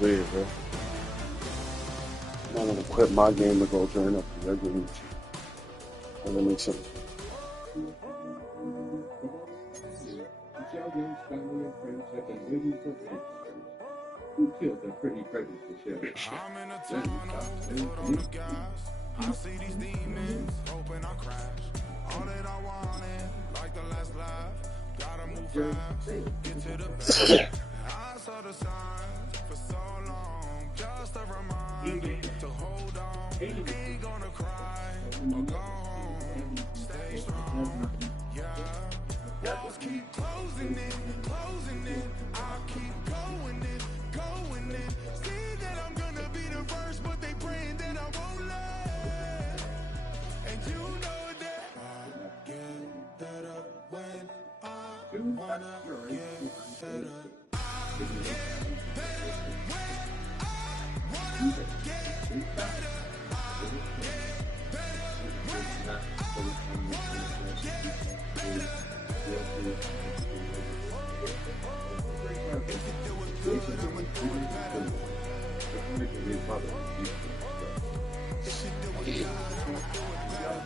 weird, bro. I'm gonna quit my game to go join up the regular meet. That makes sense. Family and friends have been waiting for who killed the pretty pregnant Michelle. I'm in a tunnel, foot on the gas. I see these demons, hoping I crash. All that I wanted, like the last laugh. Gotta move fast, get to the back. I saw the signs for so long, just a reminder to hold on. Ain't gonna cry or go home. Stay strong, yeah. Walls keep closing in, closing in. I keep going in, going in. See that I'm gonna be the first, but they praying that I won't let. And you know that I get better when I wanna get better. I get better when I wanna get better. I get better when I wanna get better.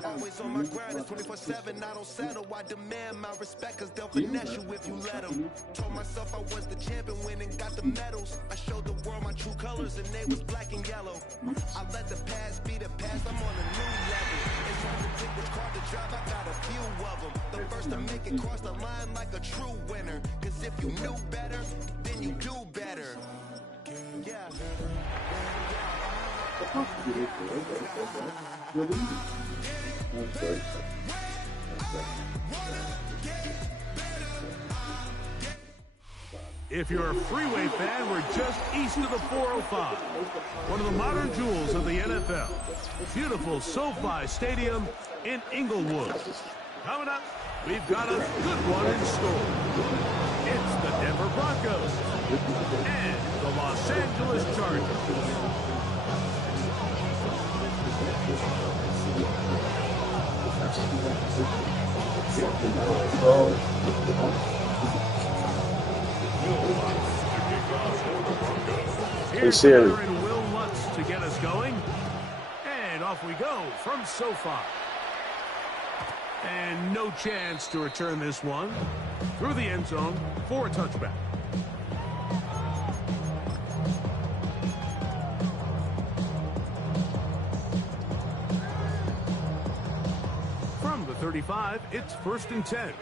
Always on my grind, it's 24/7, I don't settle. I demand my respect, cause they'll finesse you if you let them. Told myself I was the champion, went and got the medals. I showed the world my true colors and they was black and yellow. I let the past be the past, I'm on a new level. It's hard to pick which car to drive, I got a few of them. The first to make it cross the line like a true winner. Cause if you knew better, then you do better. Yeah. If you're a Freeway fan, we're just east of the 405. One of the modern jewels of the NFL. Beautiful SoFi Stadium in Inglewood. Coming up, we've got a good one in store. It's the Denver Broncos and the Los Angeles Chargers. Here's Gridiron and Will Lutz to get us going. And off we go from SoFi. And no chance to return this one. Through the end zone for a touchback. From the 35, it's 1st and 10.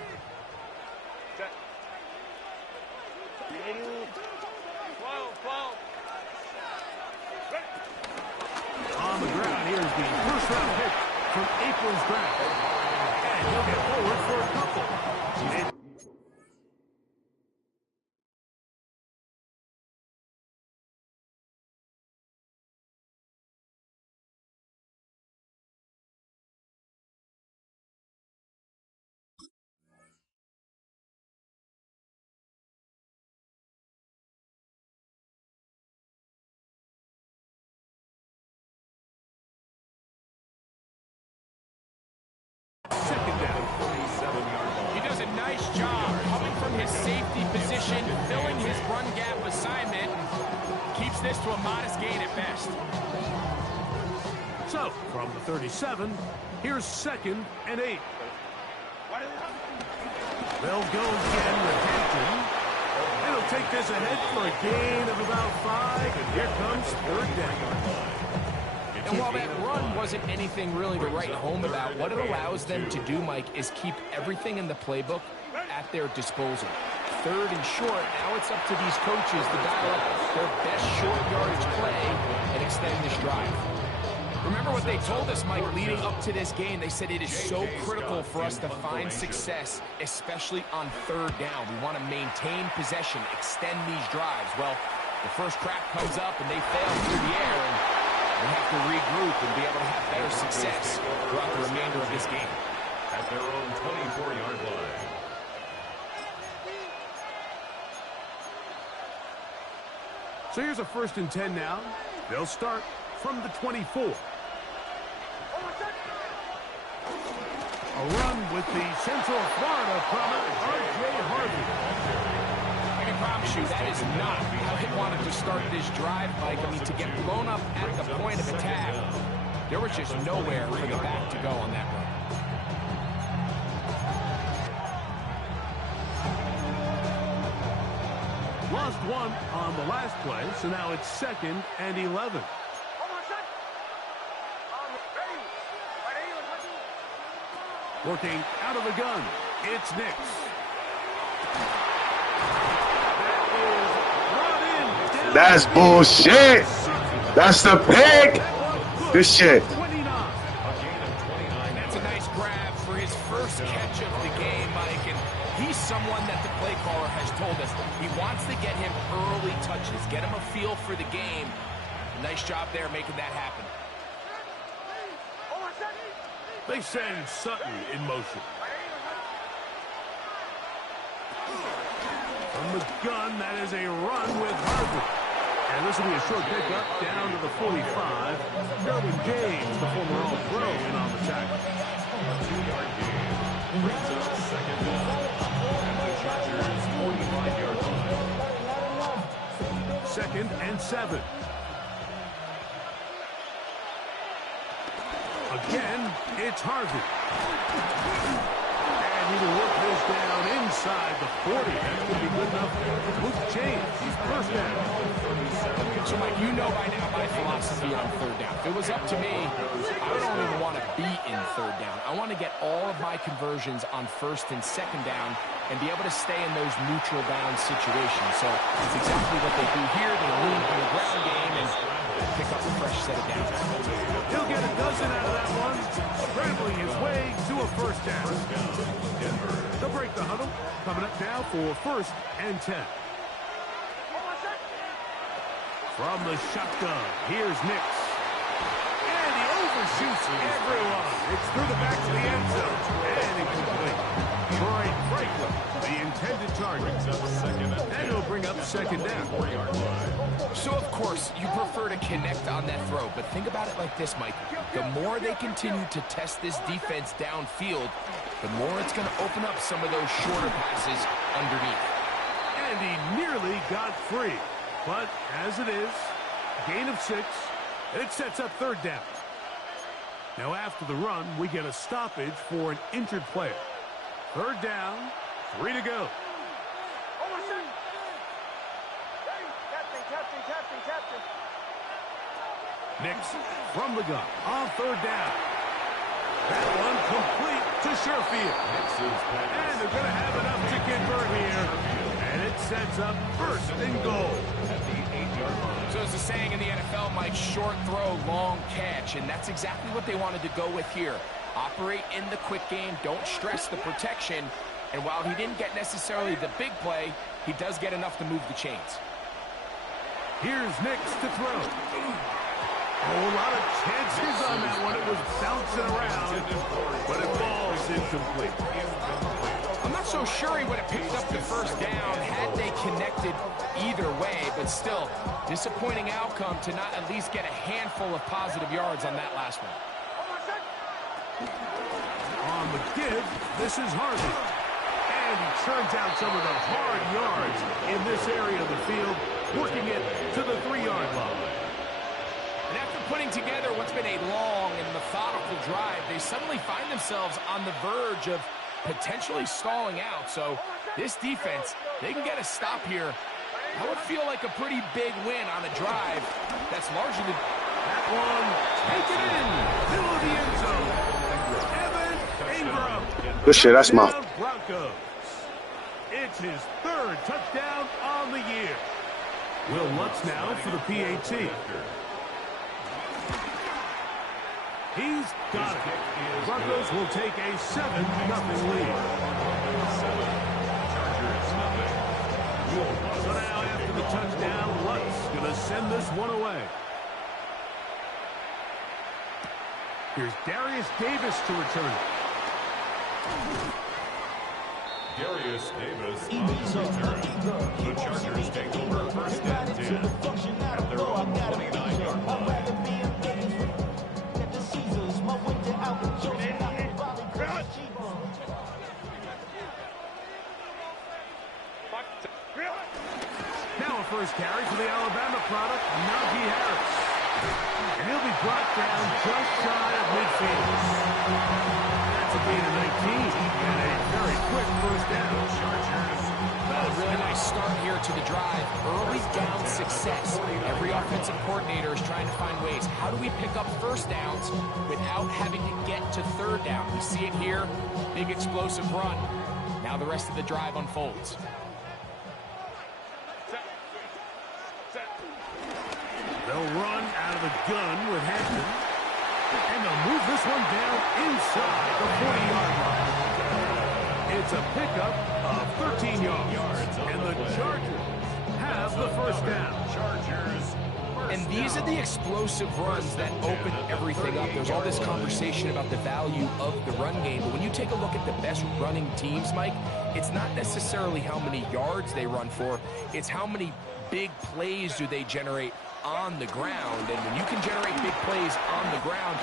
On the ground, here's the first-round pick from April's draft. And he'll get forward for a couple. Second down. He does a nice job coming from his safety position, filling his run gap assignment, keeps this to a modest gain at best. So, from the 37, here's 2nd and 8. They'll go again with Hampton. It'll take this ahead for a gain of about 5, and here comes 3rd down. And while that run wasn't anything really to write home about, what it allows them to do, Mike, is keep everything in the playbook at their disposal. 3rd and short, now it's up to these coaches to dial up their best short yardage play and extend this drive. Remember what they told us, Mike, leading up to this game. They said it is so critical for us to find success, especially on 3rd down. We want to maintain possession, extend these drives. Well, the first crack comes up and they fail through the air, and we have to regroup and be able to have better success throughout the remainder of this game. At their own 24-yard line. So here's a 1st and 10 now. They'll start from the 24. A run with the Central Florida promise, R.J. Harvey. I can promise promise you that is not how they wanted to start this drive, Mike. I mean, to get blown up at the point of attack, there was just nowhere for the back to go on that run. Lost one on the last play, so now it's 2nd and 11. Working out of the gun, it's Nix. That's bullshit. That's the pick. Good shit. That's a nice grab for his first catch of the game, Mike. And he's someone that the play caller has told us he wants to get him early touches, get him a feel for the game. Nice job there making that happen. They send Sutton in motion. From the gun, that is a run with Harvey. And this will be a short pickup down to the 45. Derwin James, the former All-Pro, in on the tackle. 2-yard gain. Brings up 2nd down at the Chargers' 45-yard line. 2nd and 7. Again, it's Harvey. And he will work this down inside the 40. That's going to be good enough with James. He's first down. So, Mike, you know by now my philosophy on 3rd down. If it was up to me, I don't even want to be in 3rd down. I want to get all of my conversions on 1st and 2nd down and be able to stay in those neutral down situations. So it's exactly what they do here. They lean on the ground game and pick up a fresh set of downs. He'll get a dozen out of that one, scrambling his way to a 1st down. They'll break the huddle, coming up now for 1st and 10. From the shotgun, here's Nix. And he overshoots everyone. It's through the back to the end zone. And incomplete. Troy Franklin, the intended target. And he'll bring up 2nd down. So, of course, you prefer to connect on that throw, but think about it like this, Mike. The more they continue to test this defense downfield, the more it's going to open up some of those shorter passes underneath. And he nearly got free. But as it is, gain of 6, and it sets up 3rd down. Now after the run, we get a stoppage for an injured player. 3rd down, 3 to go. Nix from the gun on 3rd down. That one complete to Sherfield. And they're going to have enough to convert here. And it sets up 1st and goal. So as the saying in the NFL, Mike, short throw, long catch. And that's exactly what they wanted to go with here. Operate in the quick game. Don't stress the protection. And while he didn't get necessarily the big play, he does get enough to move the chains. Here's Nix to throw. Oh, a lot of chances on that one. It was bouncing around, but it falls incomplete. I'm not so sure he would have picked up the 1st down had they connected either way, but still, disappointing outcome to not at least get a handful of positive yards on that last one. On the give, this is Harvey. And he churns out some of the hard yards in this area of the field, working it to the 3-yard line. And after putting together what's been a long and methodical drive, they suddenly find themselves on the verge of potentially stalling out. So this defense, they can get a stop here. That would feel like a pretty big win on a drive that's largely... That one, take it in, middle of the end zone. Evan Ingram. Good shit, that's my... Broncos. It's his 3rd touchdown on the year. Will Lutz now for the PAT. He's got it. Broncos will take a 7-0 lead. So now after the touchdown, Lutz going to send this one away. Here's Darius Davis to return. Darius Davis on the return. The Chargers take over 1st and 10 at their own 29-yard line. Now a first carry for the Alabama product, Najee Harris. And he'll be brought down just shy of midfield. That's a gain of 19 and a very quick first down. A really nice start here to the drive. Early down success. Every offensive coordinator is trying to find ways. How do we pick up first downs without having to get to third down? We see it here. Big explosive run. Now the rest of the drive unfolds. They'll run out of the gun with Hampton. And they'll move this one down inside the 40-yard line. It's a pickup of 13 yards. And the Chargers have the first down. And these are the explosive runs that open everything up. There's all this conversation about the value of the run game. But when you take a look at the best running teams, Mike, it's not necessarily how many yards they run for. It's how many big plays do they generate on the ground. And when you can generate big plays on the ground,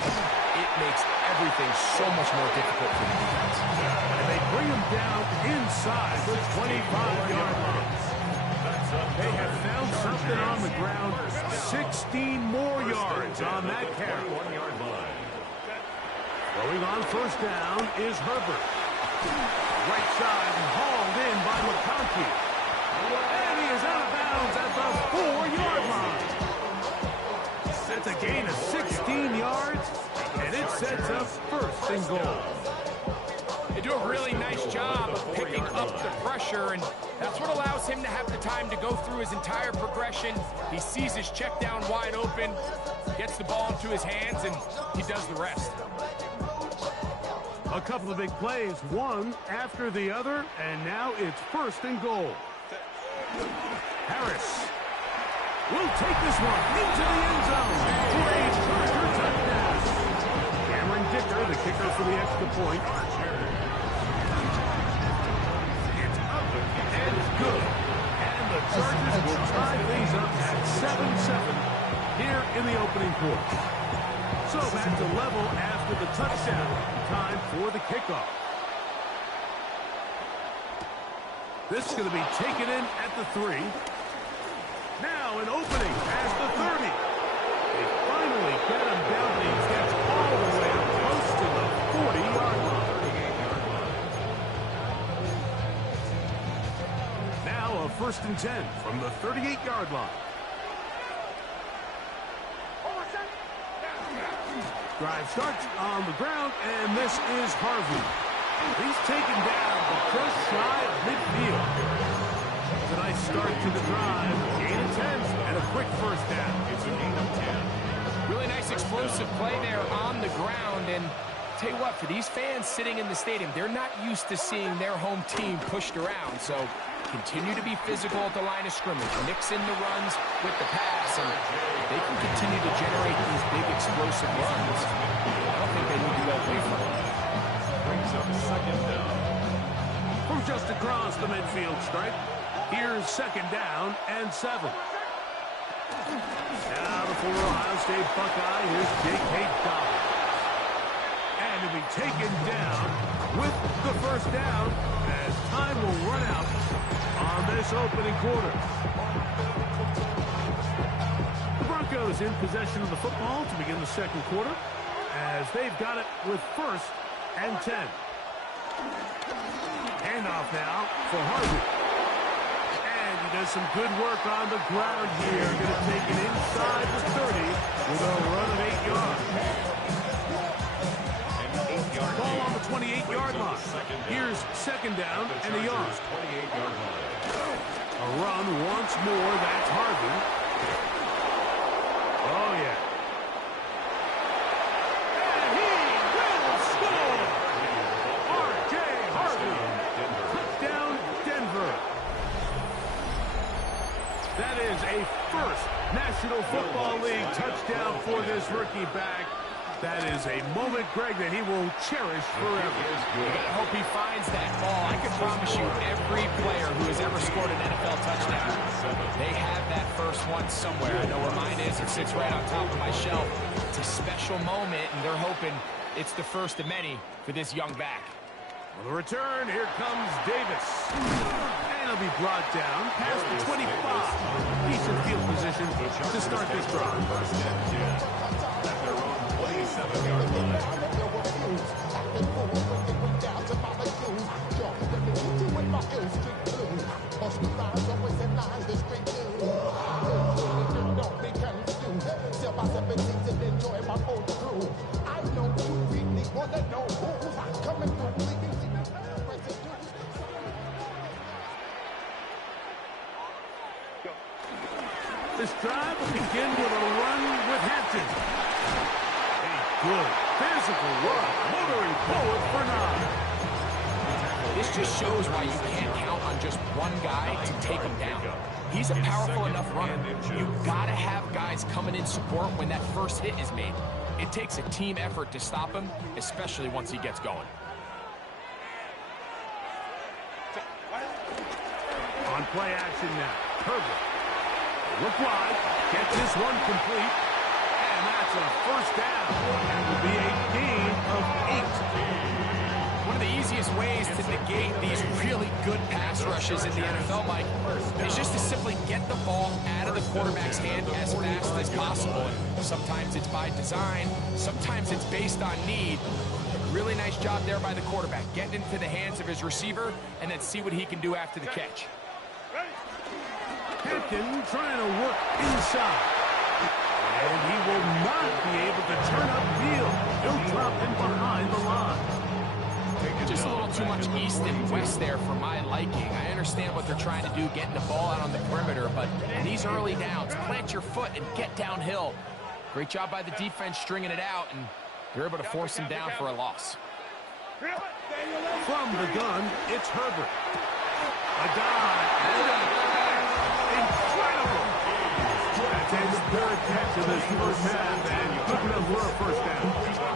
it makes everything so much more difficult for the defense. And they bring them down inside the 25-yard line. They have found something on the ground. 16 more yards on that carry. Going on first down is Herbert. Right side and hauled in by McConkey. And he is out of bounds at the 4-yard line. That's a gain of 16 yards, and it sets up first and goal. They do a really nice job of picking up the pressure, and that's what allows him to have the time to go through his entire progression. He sees his check down wide open, gets the ball into his hands, and he does the rest. A couple of big plays, one after the other, and now it's first and goal. Harris will take this one into the end zone for a Charger touchdown. Cameron Dicker, the kicker for the extra point. It's up and good. And the Chargers will tie things up at 7-7 here in the opening quarter. So back to level after the touchdown. Time for the kickoff. This is going to be taken in at the 3. Now an opening at the 30. They finally get him down, and he gets all the way up close to the 40-yard line. Now a first and 10 from the 38-yard line. Drive starts on the ground, and this is Harvey. He's taken down, but just shy of midfield. It's a nice start to the drive. Gain of 10 and a quick first down. It's a gain of 10. Really nice explosive play there on the ground. And tell you what, for these fans sitting in the stadium, they're not used to seeing their home team pushed around. So continue to be physical at the line of scrimmage. Mix in the runs with the pass, and they can continue to generate these big explosive runs. I don't think they need to go away from it. Brings up second down. From just across the midfield stripe, here's second down and 7. Now the former Ohio State Buckeye, here's J.K. Dobbins. And to be taken down with the first down as time will run out on this opening quarter. The Broncos in possession of the football to begin the second quarter as they've got it with first and 10. Handoff now for Harvey. And he does some good work on the ground here. Going to take it inside the 30 with a run of 8 yards. Ball on the 28-yard line. Here's second down and a yard. A run once more. That's Harvey. Oh, yeah. And he will score! R.J. Harvey. Touchdown, Denver. That is a first National Football League touchdown for this rookie back. That is a moment, Greg, that he will cherish forever. I hope he finds that ball. I can promise you every player who has ever scored an NFL touchdown, they have that first one somewhere. I know where mine is. It sits right on top of my shelf. It's a special moment, and they're hoping it's the first of many for this young back. On the return, here comes Davis. And a to be brought down past the 25. Decent field position to start this drive. First and 10 at their own 27-yard line. This drive will begin with a run with Hampton. A good physical run, motoring forward for 9. This just shows why you can't count on just one guy to take him down. He's a powerful enough runner. You've got to have guys coming in support when that first hit is made. It takes a team effort to stop him, especially once he gets going. On play action now, Herbert. Look wide, get this one complete, and that's a first down. That will be a gain of 8. One of the easiest ways to negate these really good pass rushes in the NFL, Mike, is just to simply get the ball out of the quarterback's hand as fast as possible. And sometimes it's by design, sometimes it's based on need. Really nice job there by the quarterback, getting into the hands of his receiver, and then see what he can do after the catch. Hampton trying to work inside. And he will not be able to turn upfield. He'll drop in behind the line. Just a little too much east and west there for my liking. I understand what they're trying to do, getting the ball out on the perimeter, but in these early downs, plant your foot and get downhill. Great job by the defense stringing it out, and they're able to force him down for a loss. From the gun, it's Herbert. A dive. Incredible. That's his third catch of this first half, and good enough for a first down.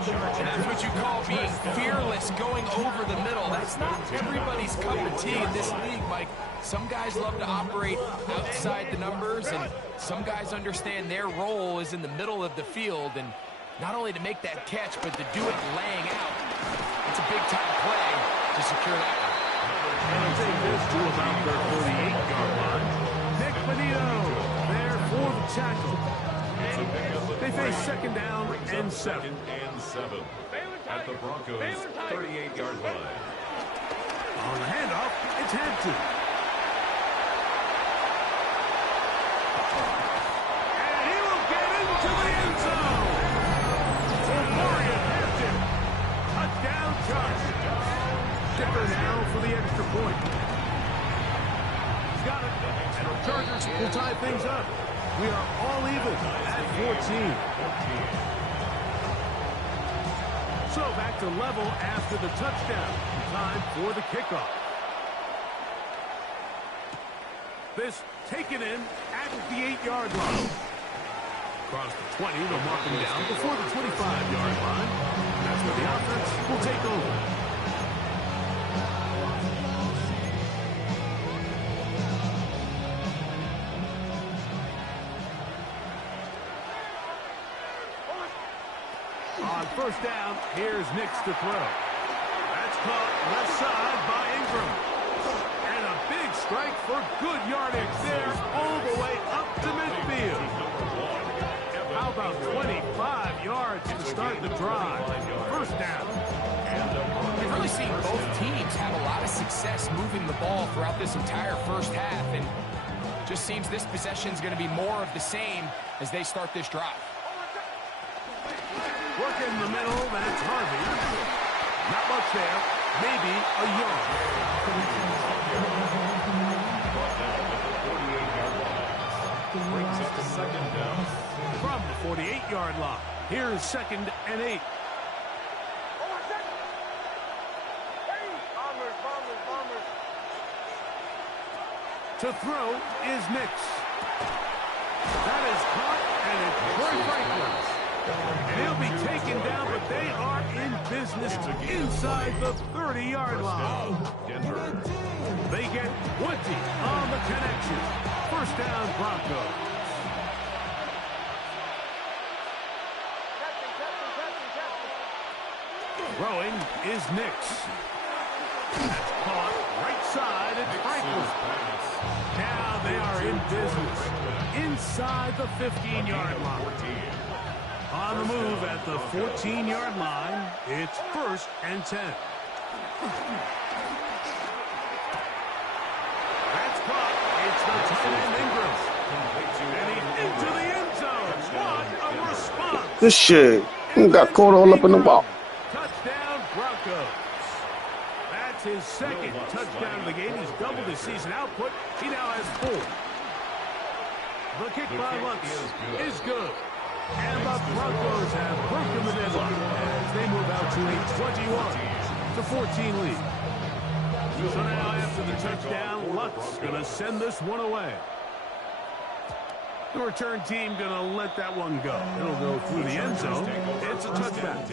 And that's what you call being fearless, going over the middle. That's not everybody's cup of tea in this league, Mike. Some guys love to operate outside the numbers, and some guys understand their role is in the middle of the field, and not only to make that catch, but to do it laying out. It's a big-time play to secure that one. And take this to about their 48-yard line. Nick Benito there for the tackle. They face second down and 7. Second and 7 at the Broncos' 38-yard line. On the handoff, it's Hampton. And he will get into the end zone. For Dorian Hampton. Touchdown Chargers. Kicker now for the extra point. He's got it. And the Chargers will tie things up. We are all even at 14. So back to level after the touchdown. Time for the kickoff. This taken in at the 8-yard line. Across the 20, they'll mark him down before the 25-yard line. That's where the offense will take over. On first down, here's Nix to throw. That's caught left side by Ingram. And a big strike for good yardage there all the way up to midfield. How about 25 yards to start the drive? First down. We've really seen both teams have a lot of success moving the ball throughout this entire first half, and just seems this possession is going to be more of the same as they start this drive. Work in the middle, that's Harvey. Not much there. Maybe a yard. Brings up to second down. From the 48-yard line, here's second and 8. To throw is Nix. That is caught, and it's Troy Franklin. And he'll be taken down, but they are in business inside the 30-yard line. Denver. They get 20 on the connection. First down, Broncos. Throwing is Nix. That's caught right side at Franklin. business inside the 15-yard line. On the move at the 14-yard line, it's 1st and 10. That's caught. It's the tight end Ingram. And he's into the end zone. What a response. This shit got caught all up in the wall. Touchdown, Broncos. That's his second touchdown of the game. He's doubled his season output. He now has 4. The kick by Lutz is good. And the Broncos have broken the deadlock as they move out to a 21-14 lead. So now after the touchdown, Lutz going to send this one away. The return team going to let that one go. It'll go through the end zone. It's a touchdown.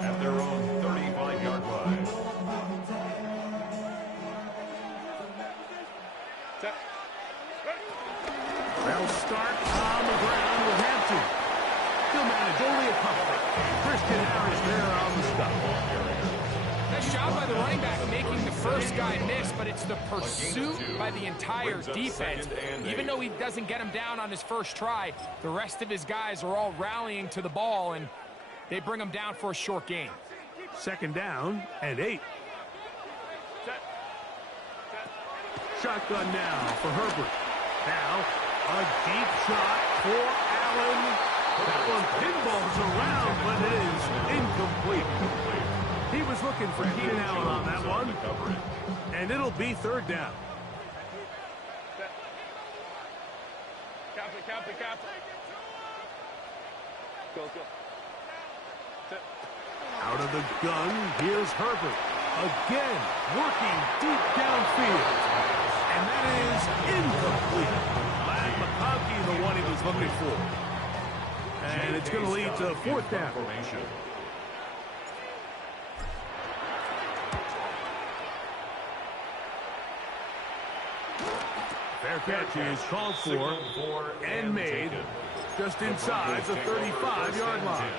At their own 35-yard line. They'll start on the ground with Hampton. He'll manage only a couple. Christian Harris there on the stop. Nice job by the running back making the first guy miss, but it's the pursuit by the entire defense. Even though he doesn't get him down on his first try, the rest of his guys are all rallying to the ball, and they bring him down for a short gain. 2nd down and 8. Shotgun now for Herbert. Now a deep shot for Allen. That one pinballs around, but it is incomplete. He was looking for Keenan Allen on that one. And it'll be 3rd down. Out of the gun, here's Herbert. Again, working deep downfield. And that is incomplete. Lad McConkey, the one he was looking for. And it's going to lead to 4th down. Fair catch is called for and made just inside the 35-yard line.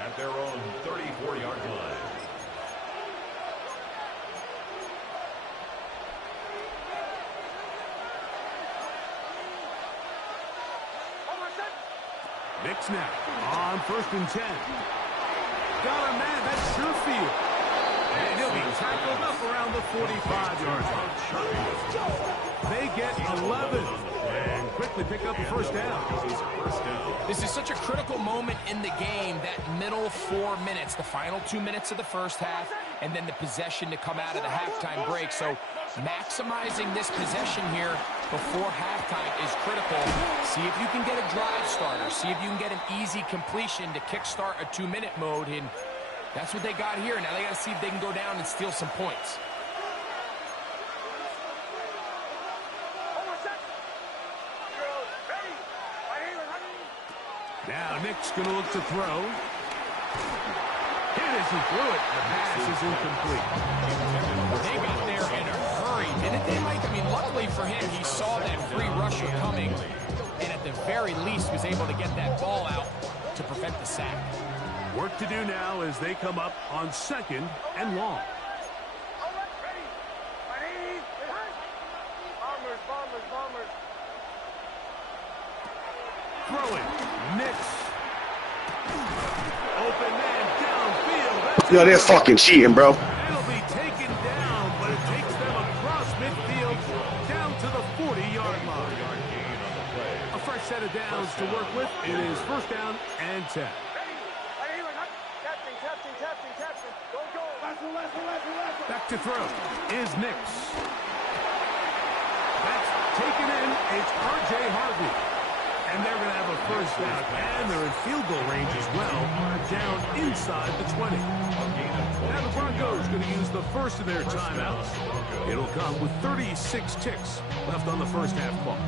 At their own 34-yard line. Nix now on 1st and 10. Got a man, that's Sherfield. And he'll be tackled up around the 45-yard line. They get 11 and quickly pick up the 1st down. This is such a critical moment in the game, that middle 4 minutes, the final 2 minutes of the first half, and then the possession to come out of the halftime break. So maximizing this possession here before halftime is critical. See if you can get a drive starter. See if you can get an easy completion to kickstart a 2-minute mode. And that's what they got here. Now they got to see if they can go down and steal some points. Now Nick's going to look to throw. Hit as he threw it. The pass is incomplete. They got there in a hurry, didn't they, Mike? I mean, luckily for him, he saw that free rusher coming, and at the very least was able to get that ball out to prevent the sack. Work to do now as they come up on 2nd and long. Throwing. Nix. Open man downfield. Yo, they're fucking cheating, bro. It'll be taken down, but it takes them across midfield down to the 40-yard line. A fresh set of downs to work with. It is 1st down and 10. Back to throw is Nix. That's taken in. It's R.J. Harvey. And they're going to have a 1st down. And they're in field goal range as well. Down inside the 20. Now the Broncos going to use the first of their timeouts. It'll come with 36 ticks left on the first half clock.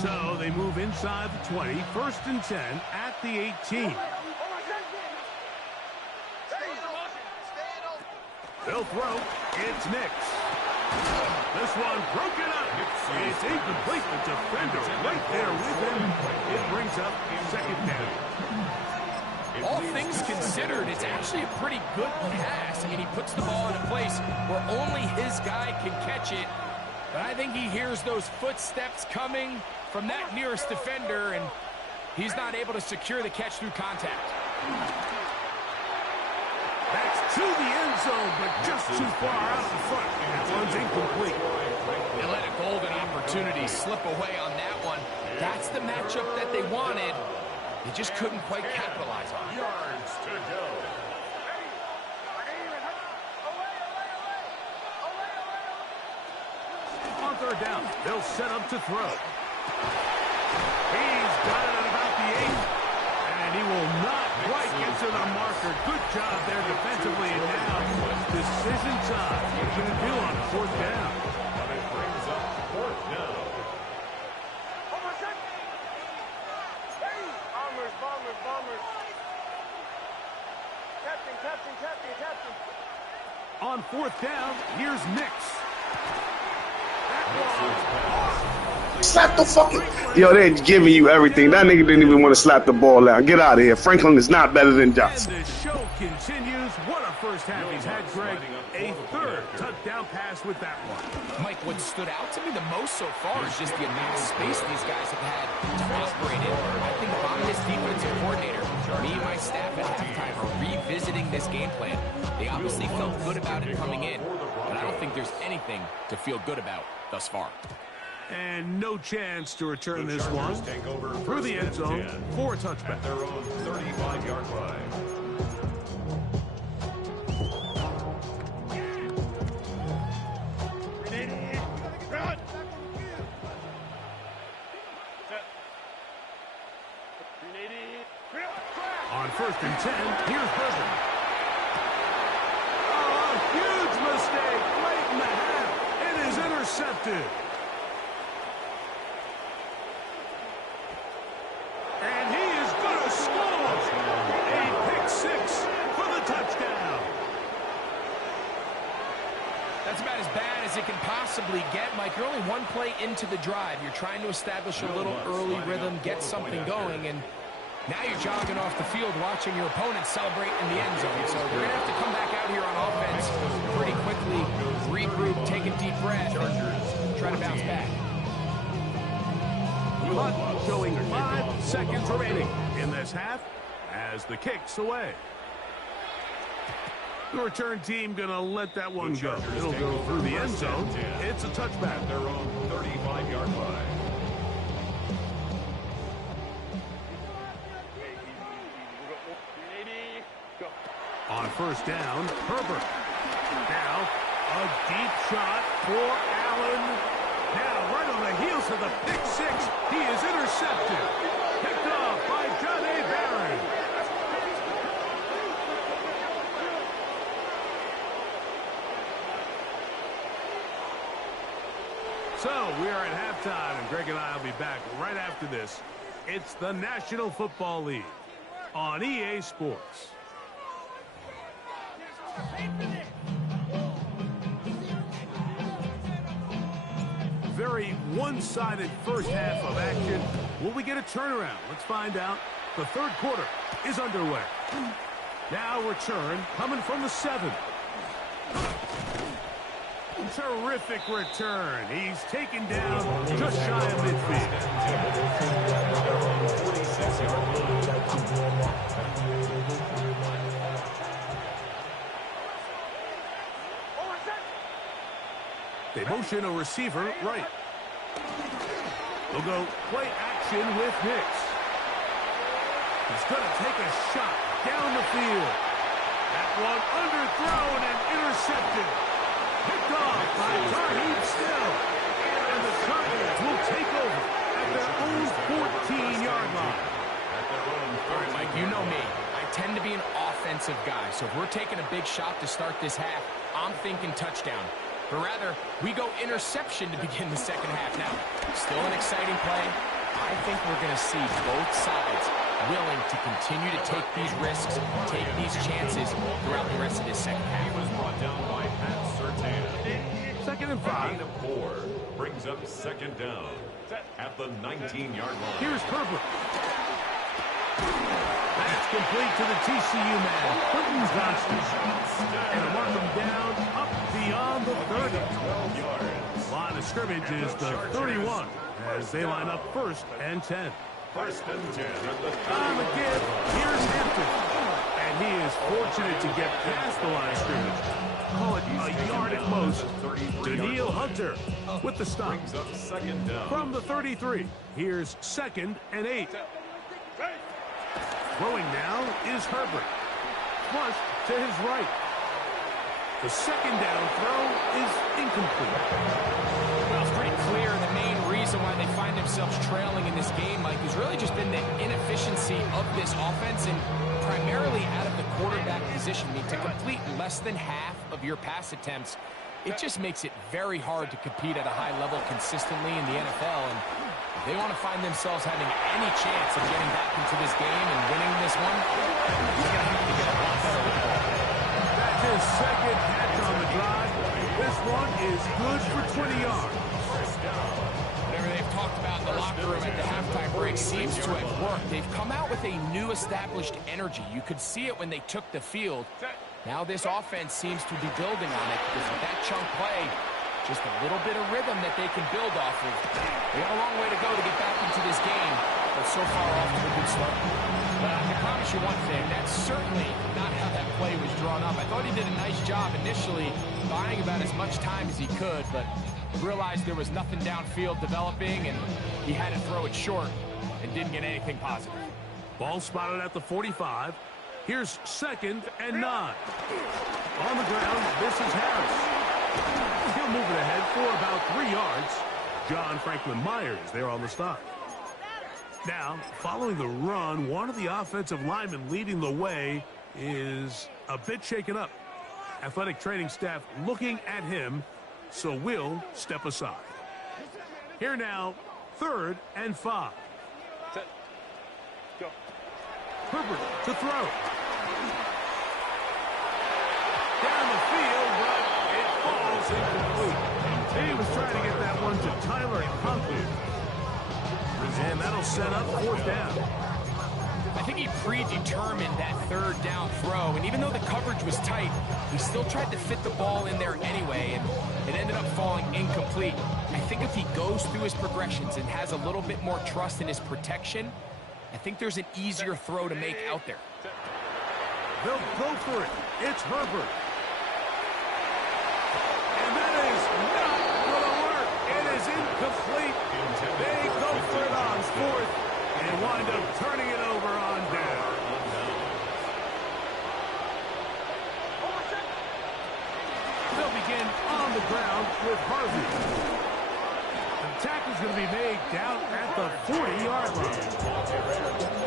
So they move inside the 20. 1st and 10 at the 18. They'll throw. It's Nix. This one broken up. It's incomplete. The defender right there with him. It brings up 2nd down. All things considered, it's actually a pretty good pass. I mean, he puts the ball in a place where only his guy can catch it. But I think he hears those footsteps coming from that nearest defender, and he's not able to secure the catch through contact. That's to the end zone, but just too far out in front. That one's incomplete. They let a golden opportunity slip away on that one. That's the matchup that they wanted. They just couldn't quite capitalize on it. Yards to go. On third down, they'll set up to throw. He's got it at about the 8. And he will not quite get to the marker. Good job there defensively. And now, decision time. What are you going to do on fourth down? But it brings up fourth down. Bombers. Captain. On fourth down, here's Nix. Slap the fucking... Yo, they're giving you everything. That nigga didn't even want to slap the ball out. Get out of here. Franklin is not better than Johnson. And the show continues. What a first half he's had, Greg. A third touchdown pass with that one. Mike, what stood out to me the most so far is just the amount of space these guys have had to operate in. I think if I'm this defensive coordinator, me and my staff at halftime are revisiting this game plan. They obviously felt good about it coming in, but I don't think there's anything to feel good about thus far. And no chance to return this one through the end zone for a touchback. At their own 35-yard line. On first and 10, here's Herbert. Oh, a huge mistake late in the half. It is intercepted. And he is going to score. A pick six for the touchdown. That's about as bad as it can possibly get, Mike. You're only one play into the drive. You're trying to establish a little early rhythm, get something going, and now you're jogging off the field watching your opponent celebrate in the end zone. So you're going to have to come back out here on offense pretty quickly, regroup, take a deep breath, and try to bounce back. Clock showing 5 seconds remaining in this half as the kick's away. The return team going to let that one go. It'll go through the end zone. It's a touchback. At their own 35-yard line. On first down, Herbert. Now, a deep shot for Allen. Now, right on the heels of the pick six, he is intercepted. Picked off by John A. Barron. So, we are at halftime, and Greg and I will be back right after this. It's the National Football League on EA Sports. Very one-sided first half of action. Will we get a turnaround? Let's find out. The third quarter is underway. Now return coming from the 7. Terrific return. He's taken down just shy of midfield. They motion a receiver right. They'll go play action with Hicks. He's going to take a shot down the field. That one underthrown and intercepted. Picked off by Tarheeb Still. And the Chargers will take over at their own 14-yard line. All right, Mike, you know me. I tend to be an offensive guy. So if we're taking a big shot to start this half, I'm thinking touchdown. But rather, we go interception to begin the second half. Now, still an exciting play. I think we're going to see both sides willing to continue to take these risks, take these chances throughout the rest of this second half. He was brought down by Pat Surtain. Second and 5. 4 brings up second down at the 19-yard line. Here's Herbert. That's complete to the TCU man, Quentin Johnston. And a mark him down up beyond the 30. 12 yards. Line of scrimmage is the 31 as they line up 1st and 10. 1st and 10 at the 30. On the give, here's Hampton. And he is fortunate to get past the line of scrimmage. Call it a yard at most. Daniil Hunter with the stop. Brings up 2nd down. From the 33, here's 2nd and 8. Throwing now is Herbert. Flushed to his right. The 2nd down throw is incomplete. Well, it's pretty clear the main reason why they find themselves trailing in this game, Mike, has really just been the inefficiency of this offense and primarily out of the quarterback position. I mean, to complete less than half of your pass attempts, it just makes it very hard to compete at a high level consistently in the NFL. And if they want to find themselves having any chance of getting back into this game and winning this one, he's going to have to get a lot better. That's his 2nd catch on the drive. This one is good for 20 yards. Whatever they've talked about in the locker room at the halftime break seems to have worked. They've come out with a new established energy. You could see it when they took the field. Now this offense seems to be building on it because with that chunk play, just a little bit of rhythm that they can build off of. They got a long way to go to get back into this game, but so far off to a good start. But I can promise you one thing, that's certainly not how that play was drawn up. I thought he did a nice job initially buying about as much time as he could, but realized there was nothing downfield developing, and he had to throw it short and didn't get anything positive. Ball spotted at the 45. Here's 2nd and 9. On the ground, this is Harris. He'll move it ahead for about 3 yards. John Franklin Myers there on the stop. Now, following the run, one of the offensive linemen leading the way is a bit shaken up. Athletic training staff looking at him, so we'll step aside. Here now, 3rd and 5. Go. Herbert to throw. Down the field, but it falls incomplete. He was trying to get that one to Tyler Conklin. And that'll set up 4th down. I think he predetermined that 3rd down throw, and even though the coverage was tight, he still tried to fit the ball in there anyway, and it ended up falling incomplete. I think if he goes through his progressions and has a little bit more trust in his protection, I think there's an easier throw to make out there. They'll go for it. It's Herbert. And that is not going to work. It is incomplete. They go for it on 4th and wind up turning it over on down. They'll begin on the ground with Harvey. The tackle's going to be made down at the 40-yard line.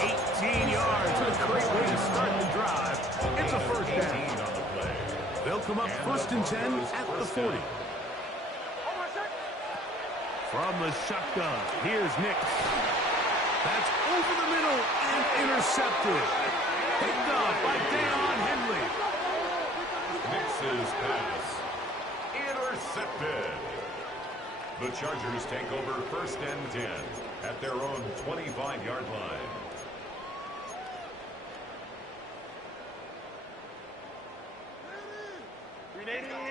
18 yards. What a great way to start the drive. It's a 1st down. They'll come up 1st and 10 at the 40. From the shotgun, here's Nick. That's over the middle and intercepted. Picked up by Deion Henley. Nix's pass. Intercepted. The Chargers take over 1st and 10 at their own 25-yard line.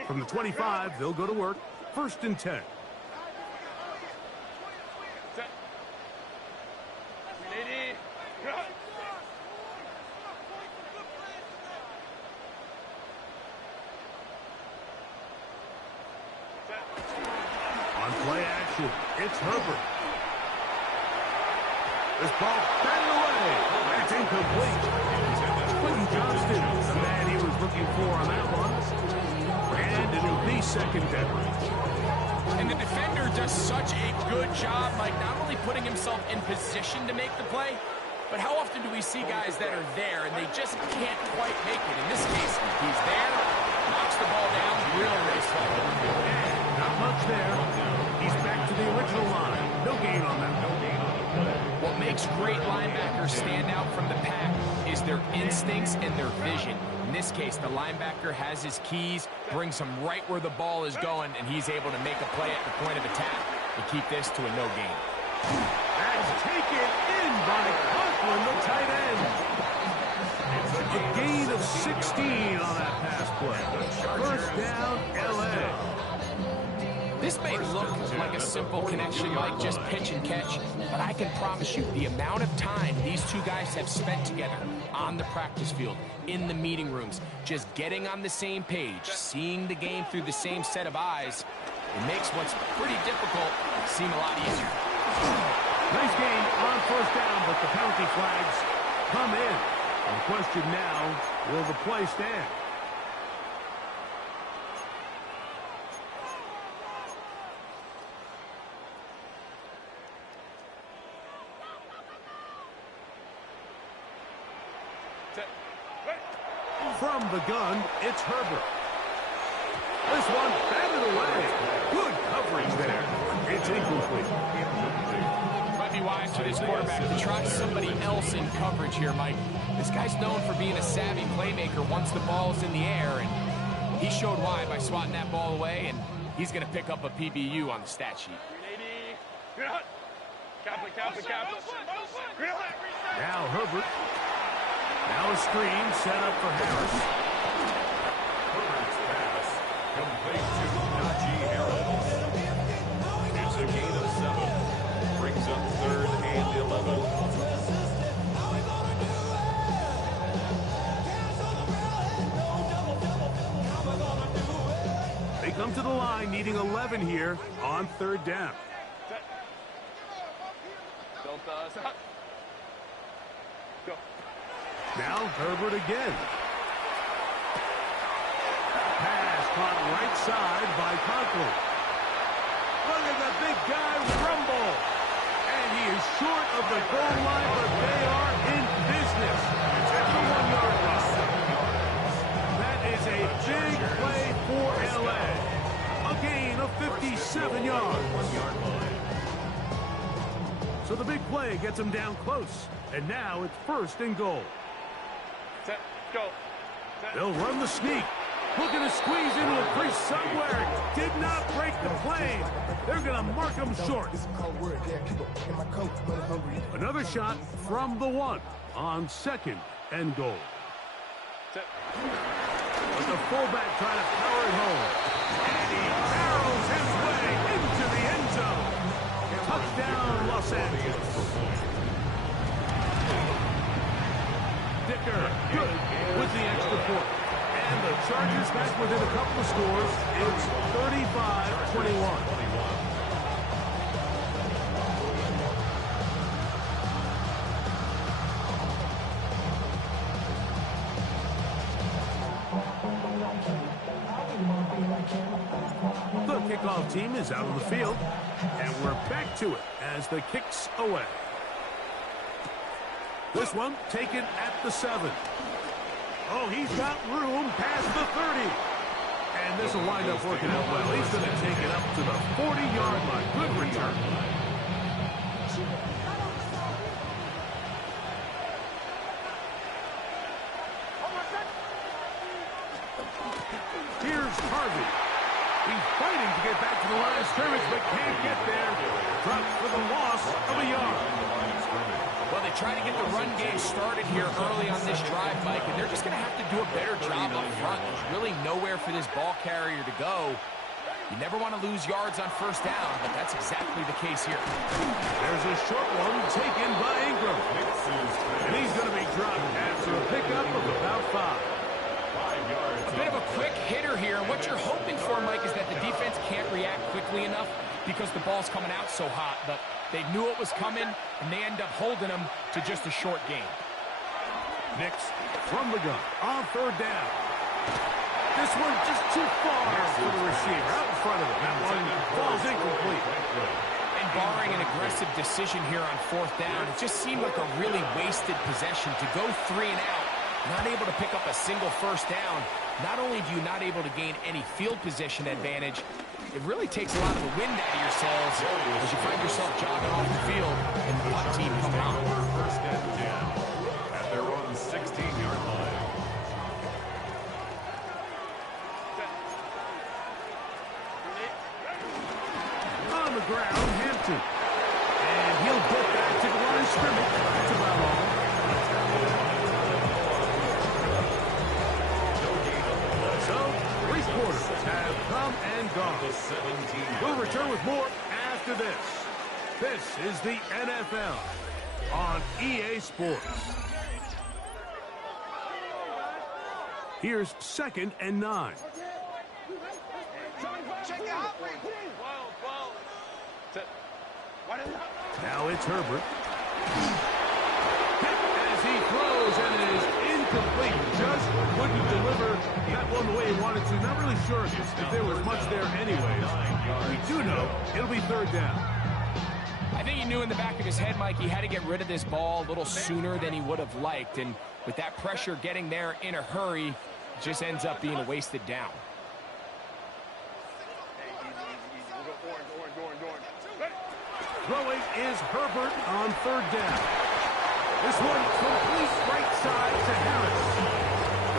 From the 25, they'll go to work. 1st and 10. On play action, it's Herbert. This ball batted away. That's incomplete. Quentin Johnston, the man he was looking for on that one. And it'll be 2nd down. And the defender does such a good job, like not only putting himself in position to make the play, but how often do we see guys that are there and they just can't quite make it? In this case, he's there, knocks the ball down, real nice play. Not much there. He's back to the original line. No gain on that. What makes great linebackers stand out from the pack is their instincts and their vision. In this case, the linebacker has his keys, brings him right where the ball is going, and he's able to make a play at the point of attack and keep this to a no gain. That's taken in by Conklin, the tight end. A gain of 16 on that pass play. First down, L.A. This may look like a simple connection, like just pitch and catch, but I can promise you the amount of time these two guys have spent together on the practice field, in the meeting rooms, just getting on the same page, seeing the game through the same set of eyes, it makes what's pretty difficult seem a lot easier. Nice game on first down, but the penalty flags come in. And the question now, will the play stand? From the gun, it's Herbert. This one batted away. Good coverage there. It's incomplete. Might be wise for this quarterback to try somebody else in coverage here, Mike. This guy's known for being a savvy playmaker once the ball's in the air, and he showed why by swatting that ball away, and he's going to pick up a PBU on the stat sheet. Now Herbert. Now a screen set up for Harris. Herbert's pass complete to Najee Harris. It's a gain of 7. Brings up 3rd and 11. They come to the line needing 11 here on 3rd down. Now Herbert again. Pass caught right side by Conklin. Look at the big guy rumble. And he is short of the goal line, but they are in business. It's at the 1-yard line. That is a big play for L.A. A gain of 57 yards. So the big play gets him down close. And now it's 1st and goal. Set, go. Set. They'll run the sneak. Looking to squeeze into a crease somewhere. Did not break the plane. They're going to mark him short. Another shot from the 1 on 2nd and goal. Set. But the fullback trying to power it home. And he barrels his way into the end zone. Touchdown, Los Angeles. Dicker, good with the extra point. And the Chargers back within a couple of scores. It's 35-21. The kickoff team is out on the field, and we're back to it as the kick's away. This one taken at the 7. Oh, he's got room past the 30. And this will wind up working out well. He's going to take it up to the 40-yard line. Good return. Here's Harvey. He's fighting to get back to the line of scrimmage, but can't get there. Dropped for the loss of a yard. Well, they try to get the run game started here early on this drive, Mike, and they're just going to have to do a better job up front. There's really nowhere for this ball carrier to go. You never want to lose yards on 1st down, but that's exactly the case here. There's a short one taken by Ingram. And he's going to be dropped after a pickup of about 5. A bit of a quick hitter here. What you're hoping for, Mike, is that the defense can't react quickly enough because the ball's coming out so hot. But they knew it was coming, and they end up holding them to just a short game. Nix from the gun on 3rd down. This one just too far for the receiver. Out in front of him. That one falls incomplete. And barring an aggressive decision here on 4th down, it just seemed like a really wasted possession to go 3 and out. Not able to pick up a single 1st down. Not only do you not able to gain any field position advantage, it really takes a lot of the wind out of your sails as you find yourself jogging off the field and the punt team coming on. 1st and 10 at their own 16-yard line. On the ground, Hampton. And he'll get back to the line of scrimmage. That's about all. come and gone. We'll return with more after this. This is the NFL on EA Sports. Here's 2nd and 9. Now it's Herbert. As he throws, and it is incomplete. Just couldn't deliver that one the way he wanted to. Not really sure if there was much there anyways. We do know it'll be 3rd down. I think he knew in the back of his head, Mike, he had to get rid of this ball a little sooner than he would have liked. And with that pressure getting there in a hurry, it just ends up being a wasted down. Throwing is Herbert on 3rd down. This one complete right side to Harris.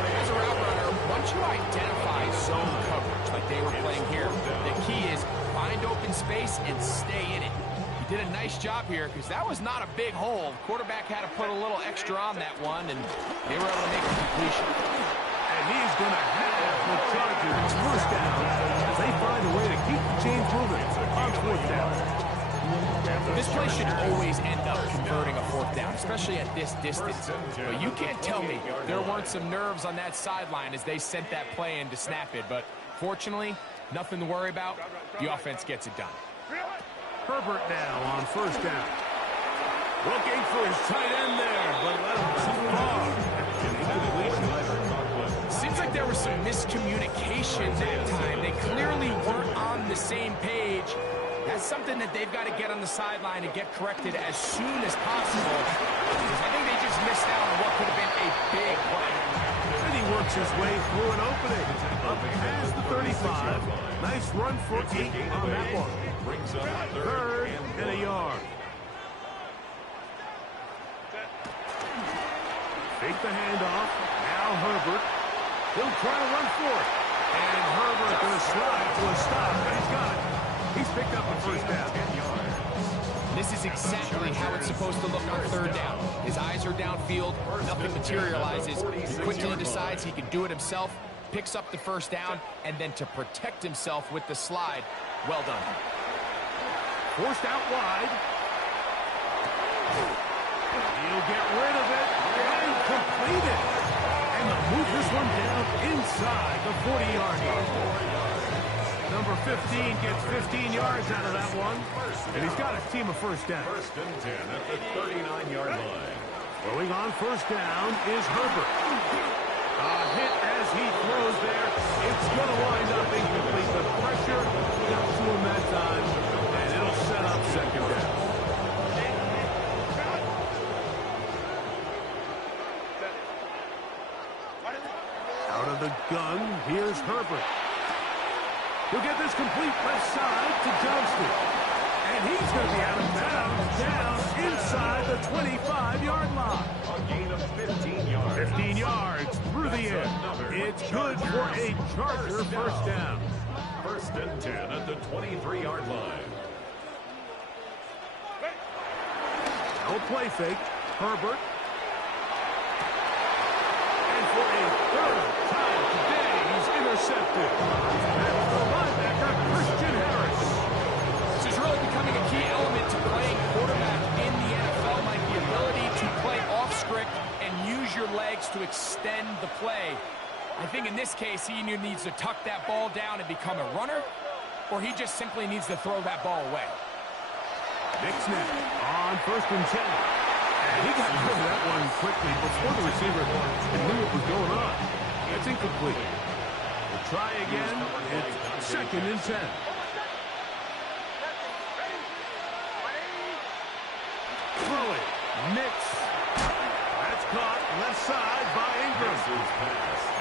As a route runner, once you identify zone coverage like they were playing here, the key is find open space and stay in it. He did a nice job here because that was not a big hole. The quarterback had to put a little extra on that one, and they were able to make a completion. And he's going to have the Chargers 1st down as they find a way to keep the chains moving on 4th down. This play should always end up converting a 4th down, especially at this distance. But you can't tell me there weren't some nerves on that sideline as they sent that play in to snap it. But fortunately, nothing to worry about. The offense gets it done. Herbert now on 1st down. Looking for his tight end there, but let him too far. Seems like there was some miscommunication that time. They clearly weren't on the same page. That's something that they've got to get on the sideline and get corrected as soon as possible. Because I think they just missed out on what could have been a big play. And he works his way through an opening. Up past the 35. Nice run for 8 on that one. 3rd and a yard. Fake the handoff. Now Herbert. He'll try to run for it. And Herbert going to slide to a stop. He's got it. He's picked up a 1st down. This is exactly how it's supposed to look on 3rd down. His eyes are downfield. Nothing materializes. He quickly decides he can do it himself, picks up the 1st down, and then to protect himself with the slide. Well done. Forced out wide. He'll get rid of it and complete it. And they'll move this one down inside the 40-yard line. Number 15 gets 15 yards out of that one. And he's got a team of 1st down. 1st and 10 at the 39-yard line. Throwing on 1st down is Herbert. A hit as he throws there. It's going to wind up incomplete. The pressure got to him that time. And it'll set up 2nd down. Out of the gun, here's Herbert. He'll get this complete left side to Johnston. And he's going to be out of bounds down inside the 25-yard line. A gain of 15 yards. 15 yards through the air. It's good for a Charger 1st down. 1st and 10 at the 23-yard line. No play fake. Herbert. And for a 3rd time today, he's intercepted. That's the linebacker, Christian Harris. This is really becoming a key element to playing quarterback in the NFL, like the ability to play off script and use your legs to extend the play. I think in this case, he either needs to tuck that ball down and become a runner, or he just simply needs to throw that ball away. Big snap on 1st and 10. And he got rid of that one quickly before the receiver knew what was going on. That's incomplete. We'll try again. It's 2nd and 10. Throwing. Mix. That's caught left side by Ingram.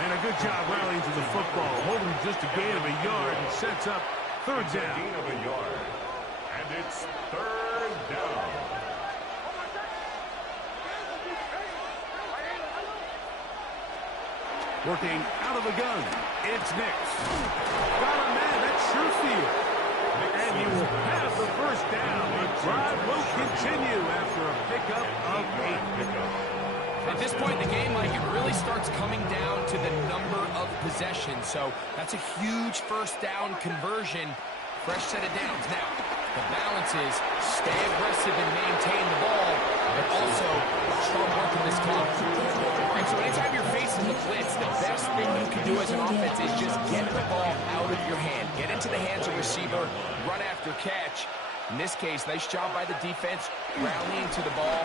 And a good job rallying to the football. Holding just a gain of a yard and sets up 3rd down. Gain of a yard. And it's 3rd down. Working out of the gun. It's Nix. Got a man. That's Sherfield. And he will have the 1st down. The drive will continue after a pickup of 8. At this point in the game, Mike, it really starts coming down to the number of possessions. So that's a huge first down conversion. Fresh set of downs. Now, the balance is stay aggressive and maintain the ball, but also strong work in this clock. And so anytime you're facing the blitz, the best thing you can do as an offense is just get the ball out of your hand. Get into the hands of receiver, run after catch. In this case, nice job by the defense, rallying to the ball.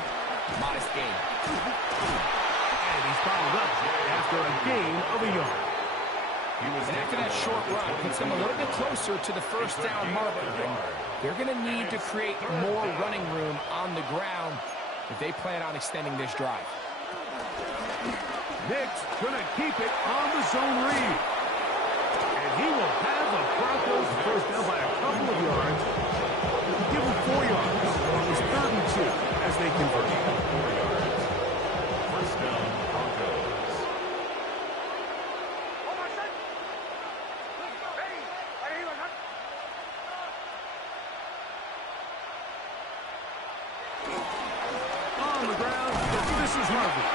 Modest gain. And he's followed up after a gain of a yard. And after that short run, puts them a little bit closer to the first down marker. They're going to need to create more running room on the ground if they plan on extending this drive. Nick's going to keep it on the zone read. And he will have the Broncos first down by a couple of yards. Give him 4 yards. It was 3rd and 2 as they convert. 4 yards. First down, Broncos. On the ground, this is Harvey.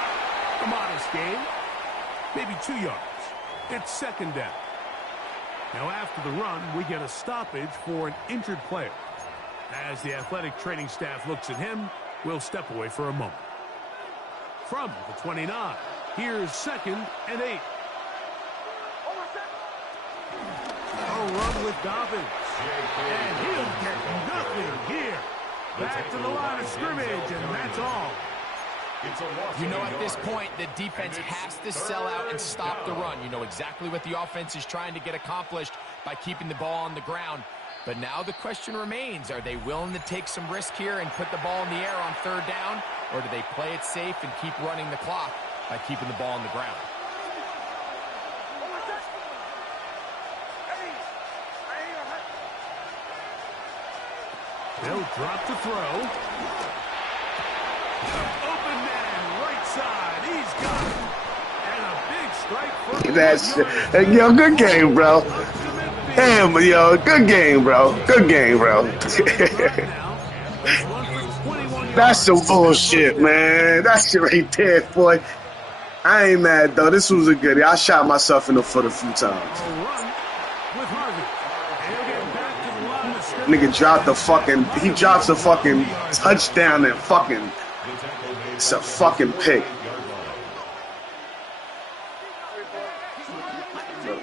A modest gain, maybe 2 yards. It's 2nd down. Now after the run, we get a stoppage for an injured player. As the athletic training staff looks at him, we'll step away for a moment. From the 29, here's 2nd and 8. A run with Dobbins. And he'll get nothing here. Back to the line of scrimmage, and that's all. You know, at this point, the defense has to sell out and stop the run. You know exactly what the offense is trying to get accomplished by keeping the ball on the ground. But now the question remains, are they willing to take some risk here and put the ball in the air on 3rd down? Or do they play it safe and keep running the clock by keeping the ball on the ground? They'll drop to throw. Open man, right side. He's got it. And a big strike for Look at that shit. Hey, yo, good game, bro. Damn, yo, good game, bro. Good game, bro. That's some bullshit, man. That shit right there, boy. I ain't mad, though. This was a goodie. I shot myself in the foot a few times. Nigga dropped the fucking, he drops a fucking touchdown and fucking, it's a fucking pick.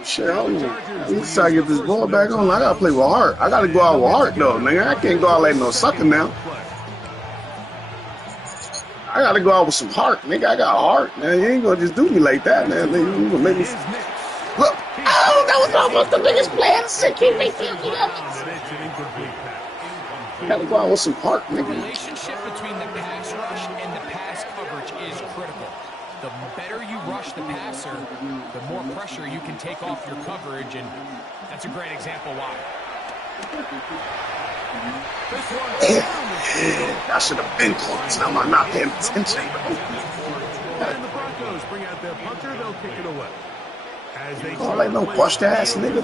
Shit, I'm just trying to get this ball back on. I gotta play with heart. I gotta go out with heart, though, nigga. I can't go out like no sucker now. I gotta go out with some heart, nigga. I got heart, man. You ain't gonna just do me like that, man. Nigga, you gonna make me. Look. Oh, that was almost the biggest play I've seen. Gotta go out with some heart, The nigga. relationship between the pass rush and the pass coverage is critical. The better you rush the passer, the more pressure you can take off your coverage, and that's a great example why. I should have been close. Now I'm not paying attention, bro. And the Broncos bring out their punter. They'll kick it away. Oh, like no bust ass nigga.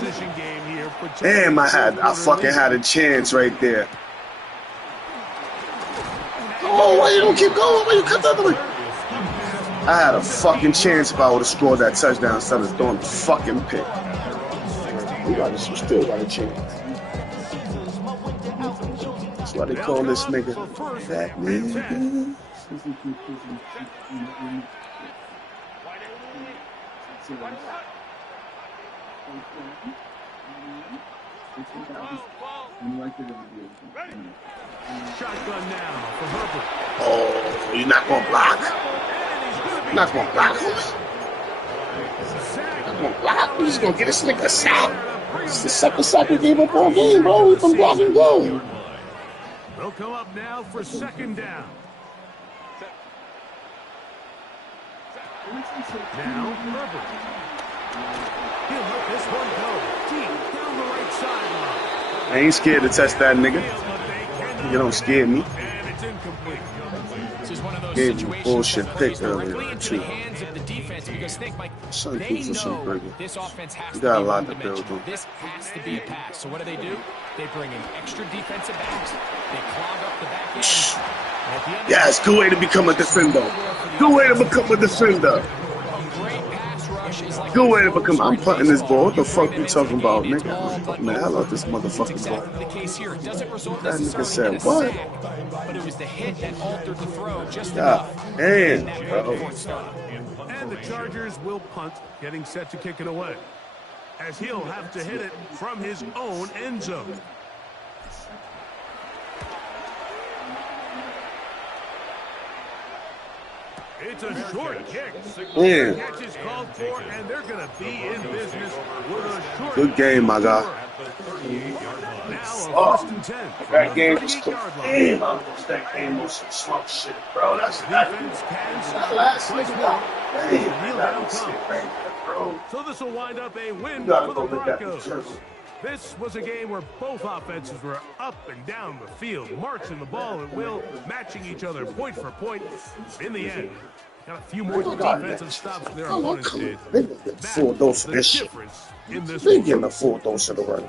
Damn, I fucking had a chance right there. Oh, why you don't keep going? Why you cut the other way? I had a fucking chance if I would have scored that touchdown instead of throwing the fucking pick. We still got a chance. That's why they call this nigga that nigga. Shotgun now for Herbert. Oh, you're not gonna block. You're not gonna block him. You're not gonna block. We're just gonna get this nigga a sack. It's the second sack we gave up all game, bro. We've been blocking goal. They'll come up now for 2nd down. Now Herbert. He'll let this one go deep down the right sideline. I ain't scared to touch that nigga. You don't scare me. And it's incomplete. This is one of those Gave him situations bullshit that pick plays directly earlier, into too. the hands of the defense because Because think, Mike, Son, they keep pushing know Brady. this offense has You to got be a lot to one-dimensional. build on. This has to be a pass. So what do? They bring in extra defensive backs. They clog up the back end. And at the end Yes, good way to become a defender. Good way to become a defender. Good way to become. I'm putting this ball. What the fuck you talking about, nigga? I'm putting the hell out this motherfucking ball. That nigga said what? But it was the hit that altered the throw just God enough. damn, bro. And the Chargers will punt, getting set to kick it away, as he'll have to hit it from his own end zone. It's a short kick. Yeah. Catch is called for, and they're going to be in business with a short. Good game, my guy. Now Oh, 1st and 10. that game was 38-yard line. damn, that game was some slump shit, bro. That's Defense can that last twice nigga. more. Damn, Kneel that down was comes. it right there, bro. So this will wind up a win You gotta for go the with that Broncos. picture. This was a game where both offenses were up and down the field, marching the ball at will, matching each other point for point. In the end, got a few more defensive stops than their opponents did. They get a full dose of The this shit. difference in this They one. getting a full dose of the right.